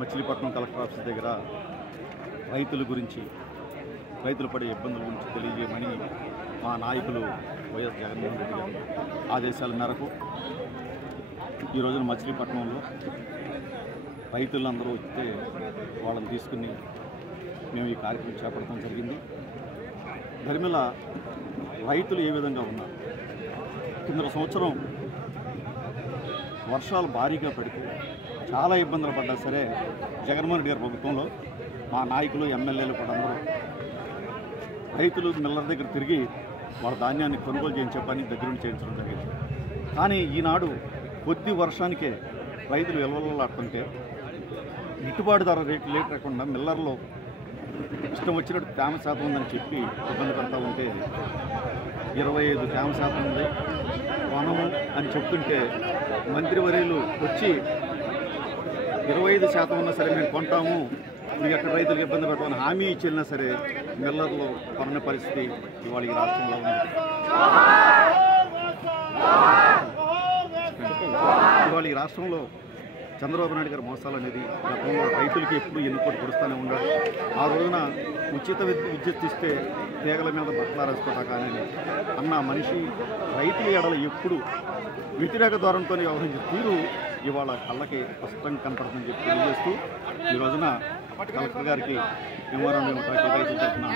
Machilipatnam collector office దగ్గర రైతుల గురించి రైతులు పడే ఇబ్బందుల గురించి తెలియజేయమని మా నాయకులు వైఎస్ జగన్మోహన్ రెడ్డి గారి ఆదేశాల మేరకు ఈ రోజున మచిలీపట్నంలో రైతులందరూ వస్తే వాళ్ళని తీసుకుని మేము ఈ కార్యక్రమం చేపట్టడం జరిగింది. ధర్మిల రైతులు ఏ విధంగా ఉన్నారు? కింద సంవత్సరం వర్షాలు భారీగా పడితే చాలా ఇబ్బందులు పడ్డా సరే జగన్మోహన్ రెడ్డి గారి ప్రభుత్వంలో మా నాయకులు ఎమ్మెల్యేలు కూడా అందరూ రైతులు మిల్లర్ దగ్గర తిరిగి వాళ్ళ ధాన్యాన్ని కొనుగోలు చేయించే పని దగ్గరుండి చేయించడం జరిగింది. కానీ ఈనాడు కొద్ది వర్షానికే రైతులు వెలవెలలాడుతుంటే గిట్టుబాటు ధర రేట్లు లేకుండా మిల్లర్లో ఇష్టం వచ్చినట్టు తేమ శాతం ఉందని చెప్పి ఇబ్బంది పడతా ఉంటే 25 తేమ శాతం ఉంది కొనము అని చెప్తుంటే మంత్రివర్యులు వచ్చి 25% ఉన్నా సరే మేము కొంటాము, మీకు ఎక్కడ రైతులకు ఇబ్బంది పెట్టమని హామీ ఇచ్చినా సరే మిల్లర్లో కొనని పరిస్థితి ఇవాళ ఈ రాష్ట్రంలో ఉంది. ఇవాళ ఈ రాష్ట్రంలో చంద్రబాబు నాయుడు గారి మోసాలు అనేది గతంలో రైతులకి ఎప్పుడు ఎన్నుకోటి పొడుస్తూనే ఉన్నాడు. ఆ రోజున ఉచిత విద్యుత్ ఇస్తే తీగల మీద బట్టలారేసుకోవటం కానీ అన్న మనిషి రైతుల ఎడల ఎప్పుడు వ్యతిరేక ధోరణితో వ్యవహరించే తీరు ఇవాళ కళ్ళకి స్పష్టంగా కనపడుతుందని చెప్పి తెలియజేస్తూ ఈ రోజున కలెక్టర్ గారికి మెమోరాండం రైతుల తరఫున